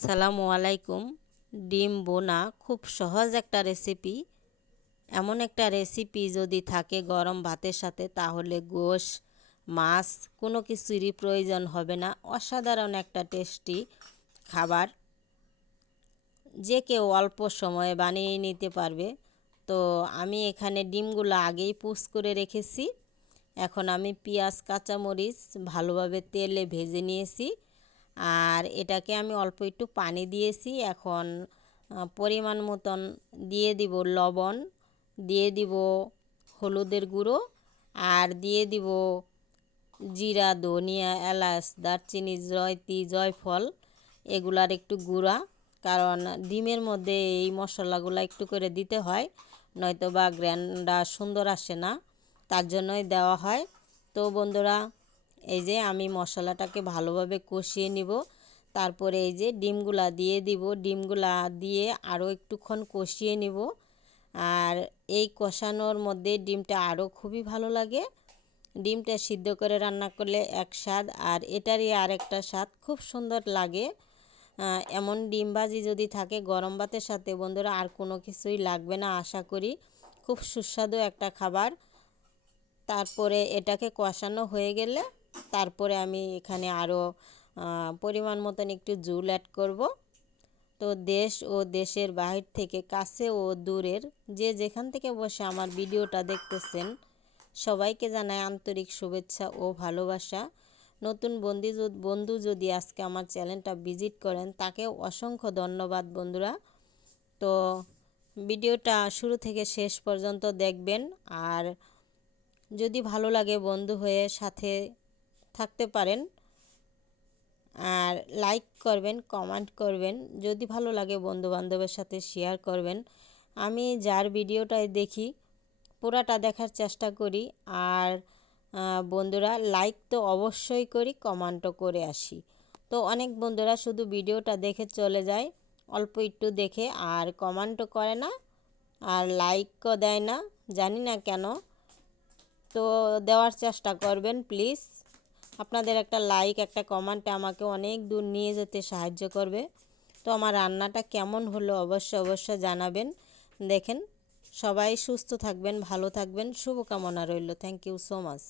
আসসালামু আলাইকুম। ডিম বোনা খুব সহজ একটা রেসিপি। এমন একটা রেসিপি যদি থাকে গরম ভাতের সাথে, তাহলে গোশ, মাছ কোনো কিছুরই প্রয়োজন হবে না। অসাধারণ একটা টেস্টি খাবার, যে কেউ অল্প সময়ে বানিয়ে নিতে পারবে। তো আমি এখানে ডিমগুলো আগেই পুষ করে রেখেছি। এখন আমি পেঁয়াজ, কাঁচামরিচ ভালোভাবে তেলে ভেজে নিয়েছি। আর এটাকে আমি অল্প একটু পানি দিয়েছি। এখন পরিমাণ মতন দিয়ে দিব লবণ, দিয়ে দিব হলুদের গুঁড়ো, আর দিয়ে দিব জিরা, ধনিয়া, এলাচ, দারচিনি, জয়ত্রী, জয়ফল এগুলার একটু গুঁড়া। কারণ ডিমের মধ্যে এই মশলাগুলো একটু করে দিতে হয়, নয়তো বা গ্রানটা সুন্দর আসে না, তার জন্যই দেওয়া হয়। তো বন্ধুরা, এই যে আমি মশলাটাকে ভালোভাবে কষিয়ে নিব। তারপরে এই যে ডিমগুলা দিয়ে দিব। ডিমগুলা দিয়ে আরও একটুক্ষণ কষিয়ে নিব। আর এই কষানোর মধ্যে ডিমটা আরও খুবই ভালো লাগে। ডিমটা সিদ্ধ করে রান্না করলে এক স্বাদ, আর এটারই আরেকটা স্বাদ খুব সুন্দর লাগে। এমন ডিম ভাজি যদি থাকে গরম ভাতের সাথে, বন্ধুরা আর কোনো কিছুই লাগবে না আশা করি। খুব সুস্বাদু একটা খাবার। তারপরে এটাকে কষানো হয়ে গেলে তারপরে আমি এখানে আরও পরিমাণ মতন একটু ঝোল অ্যাড করব। তো দেশ ও দেশের বাহির থেকে, কাছে ও দূরের যে যেখান থেকে বসে আমার ভিডিওটা দেখতেছেন, সবাইকে জানাই আন্তরিক শুভেচ্ছা ও ভালোবাসা। নতুন বন্ধু যদি আজকে আমার চ্যানেলটা ভিজিট করেন, তাকেও অসংখ্য ধন্যবাদ বন্ধুরা। তো ভিডিওটা শুরু থেকে শেষ পর্যন্ত দেখবেন। আর যদি ভালো লাগে বন্ধু হয়ে সাথে থাকতে পারেন, আর লাইক করবেন, কমেন্ট করবেন। যদি ভালো লাগে বন্ধু বান্ধবের সাথে শেয়ার করবেন। আমি যার ভিডিওটাই দেখি পুরাটা দেখার চেষ্টা করি। আর বন্ধুরা, লাইক তো অবশ্যই করি, কমেন্টও করে আসি। তো অনেক বন্ধুরা শুধু ভিডিওটা দেখে চলে যায়, অল্প একটু দেখে, আর কমেন্টও করে না, আর লাইকও দেয় না, জানি না কেন। তো দেওয়ার চেষ্টা করবেন প্লিজ। আপনাদের একটা লাইক, একটা কমেন্ট আমাকে অনেক দূর নিয়ে যেতে সাহায্য করবে। তো আমার রান্নাটা কেমন হলো অবশ্যই জানাবেন। দেখেন, সবাই সুস্থ থাকবেন, ভালো থাকবেন, শুভকামনা রইল। Thank you so much.